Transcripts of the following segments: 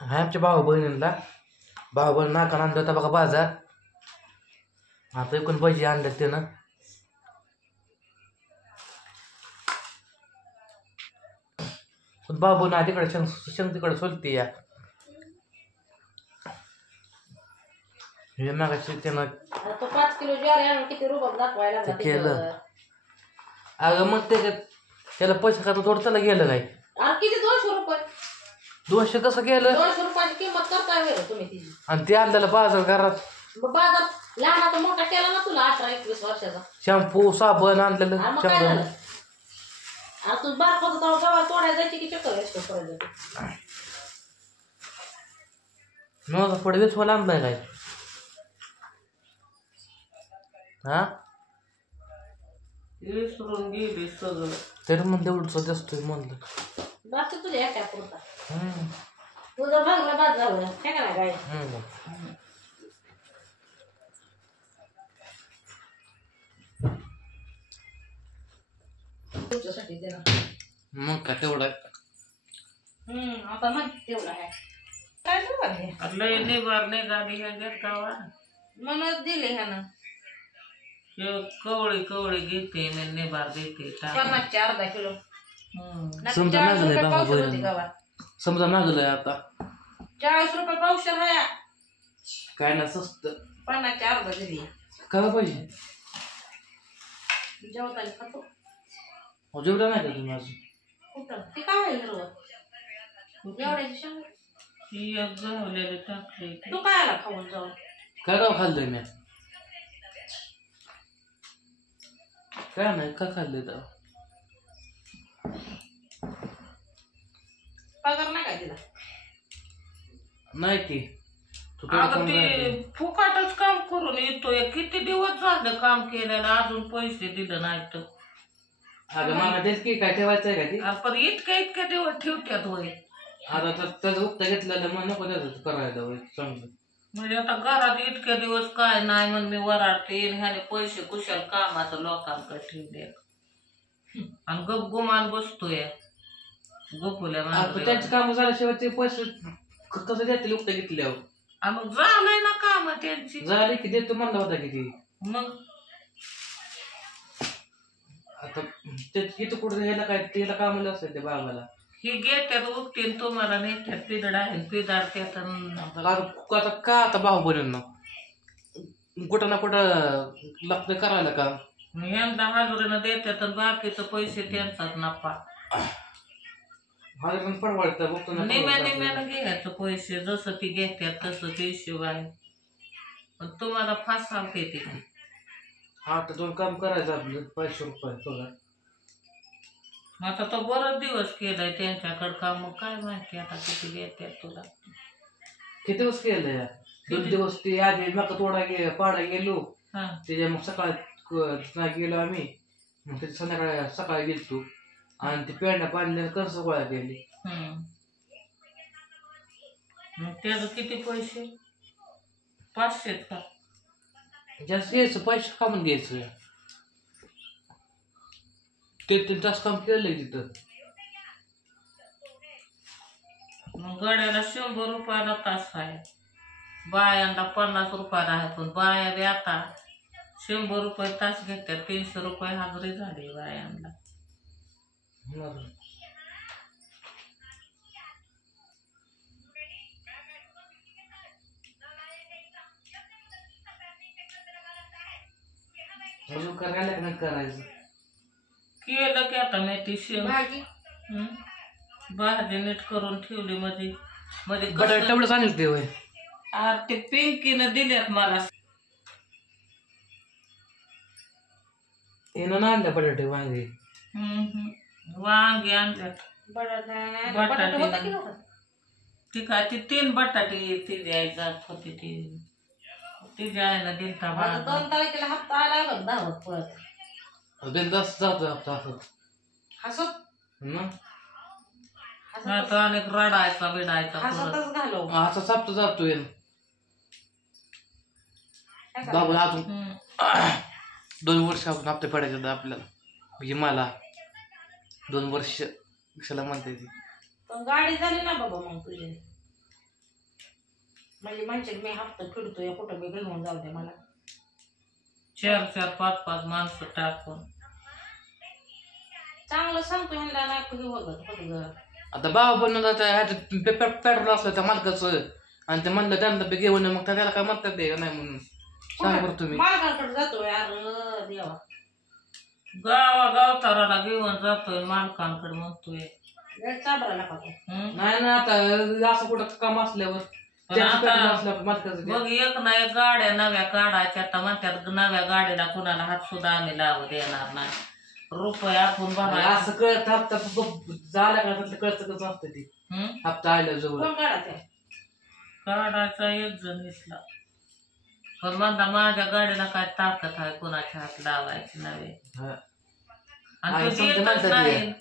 हाय आमच्या भाऊ बहिणींना भाऊ बहीण नाका आणलं होता बघा बाजार. आता एकूण भजी आणलं त्यानं. भाऊ बहीण तिकडे शेंग तिकडे सोलती या हे मागाशी त्यानं तो 5 किलो ज्वारी आणून किती रुबाब दाखवायला लागला केलं. अगं मग त्याला पैसे का थोडं त्याला गेलं काय आणि किती 200 रुपये 200 कसं गेलं 200 रुपयाची किंमत करताय वेळ तुम्ही तिची. आणि ते आणलेलं बाजार घरात मग बाजार लहानाचा मोठा केला ना तुला 18-21 वर्षाचा. शॅम्पू साबण आणलेलं आणि मग काय झालं आणि तू बारकाचं तेव्हा गव्हा तोडायला जायची की चक्कर असतो करायचं. मग पुढे विसवायला आणलाय काय हा विसरून गेली सगळं. तरी मग तेवढंच जास्त म्हणलं बाकी तुझ्या एकट्या पुरता तुझं भागला बाद झालं काय करा काय तुमच्यासाठी देणार. मग का तेवढं आता माहिती तेवढा आहे काय तुला हे लय निभार निघाली ह्या गावा. म्हणून दिले ह्यानं कवळी कवळी घेते निभार देते 50 अर्धा किलो. समजा मागलंय भाऊ होती बहीण गावात समजा मागलंय आता 40 रुपये पावशेर आहे. काय ना स्वस्त 50 अर्धा दिली काय पाहिजे जेवताना खातो जेवढा नाही का तुम्ही अजून कुठं ते काय आहे हिरवं एवढ्याची शेंग ती एक गवलेली टाकली तू काय आला खाऊन जाऊन काय गाव खाल्लंय मी काय नाही का खाल्लंय तर पगार नाही काय तिला नाही की तू अगं ते फुकाटच काम करून येतोय. किती दिवस झालं काम केलेलं अजून पैसे दिलं नाही तर. अगं मला तेच की काय ठेवायचं आहे का ती पण इतक्या दिवस ठेवत्यात होय. आता त्याचं उत्तर घेतलेलं मग नको त्याचं करायला होय चांगलं. म्हणजे आता घरात इतक्या दिवस काय नाही म्हणून मी वराडते ह्याने पैसे कुशाल कामाचं लोकांकडे ठेवले आणि गप गुमान बसतोय गपुल्या त्यांची कामं झाल्याशिवाय ते पैसे कसं देते लोक घेतल्यावर मग झालंय ना काम त्यांची झाले की देतो म्हणला होता किती मग आता तिथं कुठं ह्याला काय त्याला कामाला असेल त्या बाबाला ही घेत्यात उठतील तुम्हाला नेत्यात पिदड आहे पिदाडत्यात आता का आता भाऊ बहिणींना कुठं ना कुठं लागतं करायला का यंदा हजुरीनं देतात आणि बाकीचं पैसे त्यांचाच नफा. माझं पण परवडतं बघतो ना निम्यानं घ्यायचं पैसे जसं ती घेत्यात तसं ते हिशोब आहे. पण तुम्हाला फास सांगते ती हा तर दोन काम करायचं आपलं 500 रुपये पगार. आता तो बरंच दिवस केलाय त्यांच्याकडं काम मग काय माहिती आता किती घेत्यात तुला. किती दिवस केलं या 2 दिवस ते आधी मका तोडा पाडा गेलो त्याच्या मग सकाळी गेलो आम्ही मग त्याच्या संध्याकाळी सकाळी गेलतो आणि ते पेंड्या पाडल्यानं कर्ज गोळा केली. मग त्याचं किती पैसे 500 का जास्त घ्यायचं पैसे कामून घ्यायचं ते 3 तास काम केलंय तिथं. मग गड्याला 100 रुपयाला तास आहे बायांना 50 रुपयाला आहे पण बाया बी आता 100 रुपये तास घेतात 300 रुपये हजरी झाली बायांना. अजून करायला नाही करायचं केलं की आता मी ती शेंग भाजी भाजी नीट करून ठेवली मध्ये मध्ये तेवढंच आणलं ते होय ते पिंकीनं दिल्यात मला येणं ना आणलं बटाटे वांगे वांगी आणल्यात बटाटे होता की नव्हता ती काय ती 3 बटाटे ती द्यायची होती ती द्यायला दिलता आता 2 तारखेला हप्ता आला बघ धावत पळत बिंदास जातो असं हसत मग आता अनेक रडायचा बिडायचा हसतच घालव असं सापत जातोय बाबा अजून 2 वर्ष अजून हप्ते पडायचे आपल्याला म्हणजे मला 2 वर्ष कशाला म्हणते ती पण गाडी झाली ना बाबा मग तुझी म्हणजे म्हणते मी हप्ता फिरतोय कुठं मी घेऊन जाऊ दे मला. 4-4, 5-5 माणसं टाकून चांगलं सांगतो ह्यांना नाही कधी बघत. आता बाबा बनवलं पेट्रोल असलं त्या मालकाचं आणि ते म्हणलं त्यांना बी घेऊन मग त्याला काय म्हणतात ते नाही म्हणून सांगा बरं तुम्ही. मालकाकडे जातोय अरे देवा. गावताराला घेऊन जातोय मालकांकडे म्हणतोय. चाबराला का तो? नाही ना आता असं कुठं काम असल्यावर मग एक ना एक गाड्या नव्या काढायच्या आता म्हणतात नव्या गाडीला कुणाला हात सुद्धा आम्ही लावत येणार नाही. रुपये आपण भरायला असं कळत हप्ता झाला का कळत कसं असतं ते हप्ता आल्या जवळ कोण काढायचं? काढायचा एक जण दिसला पण म्हणता माझ्या गाडीला काय ताकद आहे कुणाच्या हात लावायची नव्हे. आणि तो देतच नाही.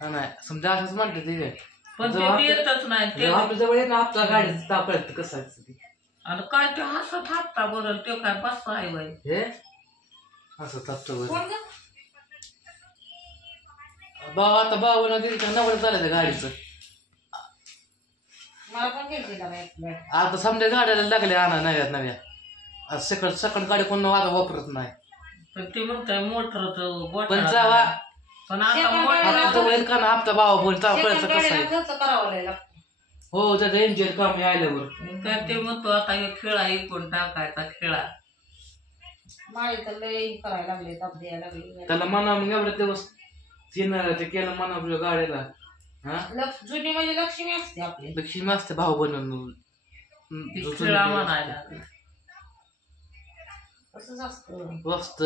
नाही समजा असंच म्हणते ते पण ते देतच नाही. आपल्या जवळ येत ना हप्ता गाडीचं ताप कळत कसं आहे ते. आणि काय ते हसत हप्ता बरं ते काय बस आहे वय हे असं तापतं कोण ग? भाऊ आता भाऊ नवड झालं गाडीचं. मला पण घ्यायची का बाई? आता समजा गाड्याला लागल्या आणा नव्या सकाळ गाडी कोण आता वापरत नाही. पण ते म्हणताय मोटर पण जावा पण आता शेतात मोटर हप्ता होईल का ना हप्ता भावा बोल कळतं कसं आहे. खर्च करावा लागला. हो त्याचं एन्जॉय काम आल्यावर काय ते म्हणतो आता हे खेळा इकून टाकायचा खेळा. माझे तर लय करायला लागले ताप द्यायला लागले. त्याला म्हणा मग एवढे दिवस तिनं ते केलं म्हणा आपल्या गाडीला. हा जुनी म्हणजे लक्ष्मी असते आपली. लक्ष्मी असते भाऊ बनवून खेळा म्हणायला असंच असतं. मस्त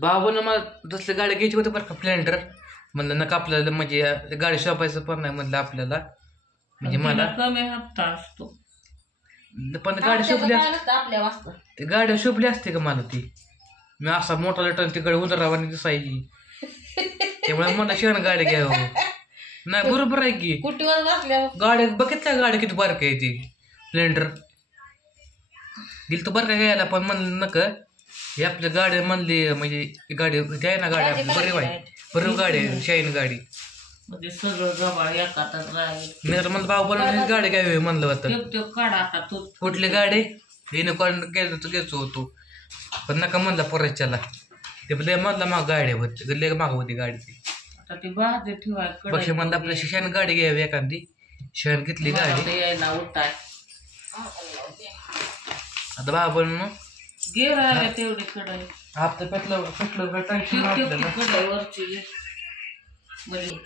भाऊ बनवून मला दुसरी गाडी घ्यायची होती बरं का स्प्लेंडर. म्हणलं नका आपल्याला म्हणजे गाडी शोपायचं पण नाही म्हणलं आपल्याला म्हणजे मला कमी हप्ता असतो. पण गाडी शोभली आपल्या वाजता ते गाडी शोभली असते का मला ती. मी असा मोठा लटन तिकडे उंदरावानी दिसायची त्यामुळे मला शेण गाडी घ्यावं. नाही बरोबर आहे की कुटीवर बसल्यावर गाडी बघितल्या गाडी किती बारक आहे ती स्प्लेंडर. गेली तर बरं का घ्यायला पण म्हणलं नका हे आपल्या गाडी म्हणली म्हणजे गाडी ते आहे ना गाडी आपली बरी वाईट बरोबर गाडी आहे शाईन गाडी. म्हणजे सगळं जवळ एकातच राहील. मी तर मला भाऊ बनवून गाडी घ्यावी म्हणलं होतं. ते काढा आता तू कुठली गाडी युनिकॉर्न घ्यायचो होतो पण नका म्हणला परतच्याला ते लय म्हणला माग गाडी होती लय माग होती गाडी ती. आता ती भाजी ठेवाय पक्ष म्हणलं आपल्या शिक्षण गाडी घ्यावी एखादी शहर घेतली गाडी. यायला उठाय आता भाऊ बनवून गे राहिल्या तेवढी कढई हप्ता पेटलं कढई वरची म्हणजे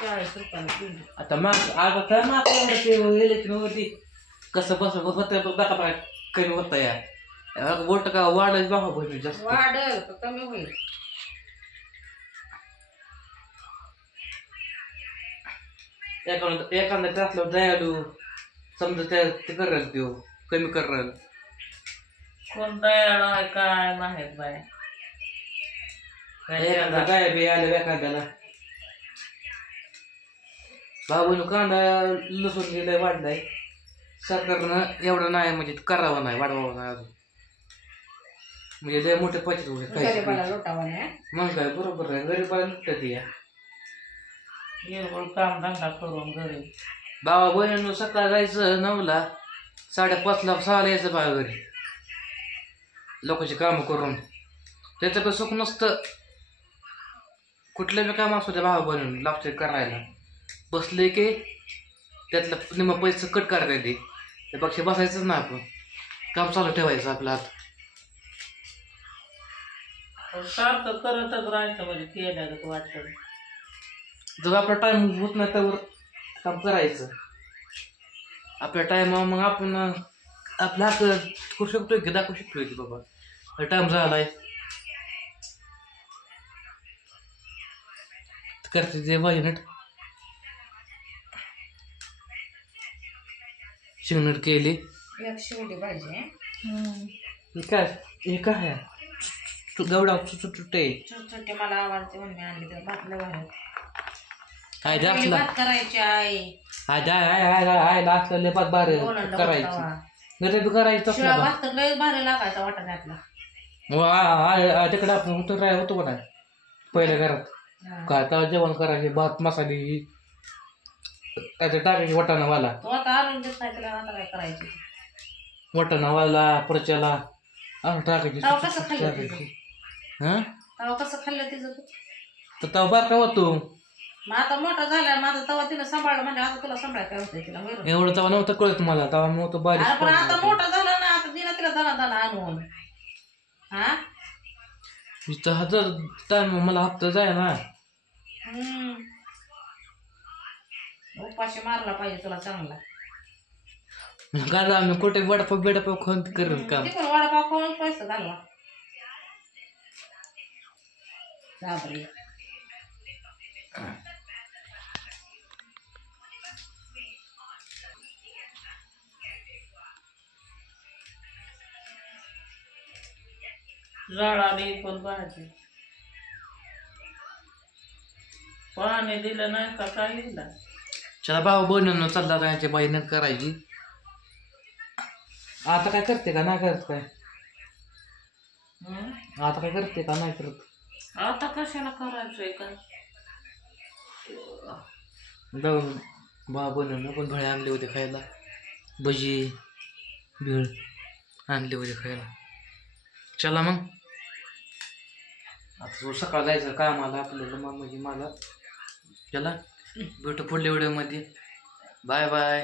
40 रुपयाला. आता मग आता माग इलेक्शन होती कसं बस होत बघा कमी होत या वोट का वाढ बाबा बहिणी जास्त वाढेल का कमी होईल? एखादा क्लासला दयालू समजा ते कराल तो कमी कराल. कोण दयाळ आहे काय माहित बाय. एखादा गाय बी आल्या एखाद्याला बाबून कांदा लसूण गेलाय वाढलाय सरकारनं एवढं नाही म्हणजे करावं नाही वाढवावं नाही अजून म्हणजे लय मोठे पैसे गरीबाला लोटावा नाही. मग काय बरोबर आहे गरीबाला लुटत या काम धंदा करून घरी. बाबा बहिणीनं सकाळ जायचं 9ला 5:30ला 6ला यायचं बाबा घरी लोकांची कामं करून. त्याचं पण सुख नसतं कुठलं बी काम असू द्या भावा बनवून लागतं करायला. बसले की त्यातलं निम्मा पैसे कट करता येते त्यापेक्षा बसायचंच ना आपण काम चालू ठेवायचं आपलं हात. सारखं करतच राहायचं म्हणजे केल्यागत वाटतं. जर आपला टाइम होत नाही त्यावर काम करायचं आपल्या टाइम मग आपण आपलं हात करू शकतोय की दाखवू शकतोय की बाबा टाइम झालाय करते ते वाईनट शिंगणट केली. एक शेवटी पाहिजे. हे काय गवडा सुटे छोटे मला आवडते म्हणून मी आणली तर भातलं बाहेर हाय असला भात करायची आहे. हाय असलं लेपात बारे करायची घरी बी करायची शिळा तसला भात तर लय भारी लागायचा वाटाण्यातला. तिकडे आपण होतो का नाही पहिल्या घरात काय तेव्हा जेवण करायचे भात मसाले त्याच्या टाकायचे वाटाणावाला तू आता आणून देत नाही तिला आता काय करायचं वाटाणावाला परच्याला आणून टाकायची तेव्हा कसं खाल्लं टाकायची हा तेव्हा कसं खाल्लं तिचं तू तर तेव्हा बारका होतो मग आता मोठा झाला माझा तेव्हा तिला सांभाळलं म्हणजे आता तुला सांभाळायला काय होतंय तिला बरोबर एवढं तेव्हा नव्हतं कळत मला तेव्हा नव्हतं बारीक अरे पण आता मोठा झाला ना आता दिला तिला दाना दाना आणून हा इथं हजार टाइम मला हप्ता जाय ना उपाशी मारला पाहिजे तुला चांगला गाला आम्ही कुठे वडापाव बिडापाव खाऊन करेल काम तिकडून वडापाव खाऊन पैसे घालवा बापरे झाडाने पण भाजी पाणी दिलं नाही का काही दिलं चला भाऊ बनवून चालला राहायच्या बाईनं करायची आता काय करते का नाही करत काय आता काय करते का नाही करत आता कशाला करायचंय का जाऊन भाऊ बनवून पण भळे आणले होते खायला भजी भेळ आणले होते खायला चला मग आता जो सकाळ जायचं कामाला आपल्याला म्हणजे मला चला भेटू पुढल्या व्हिडिओमध्ये बाय बाय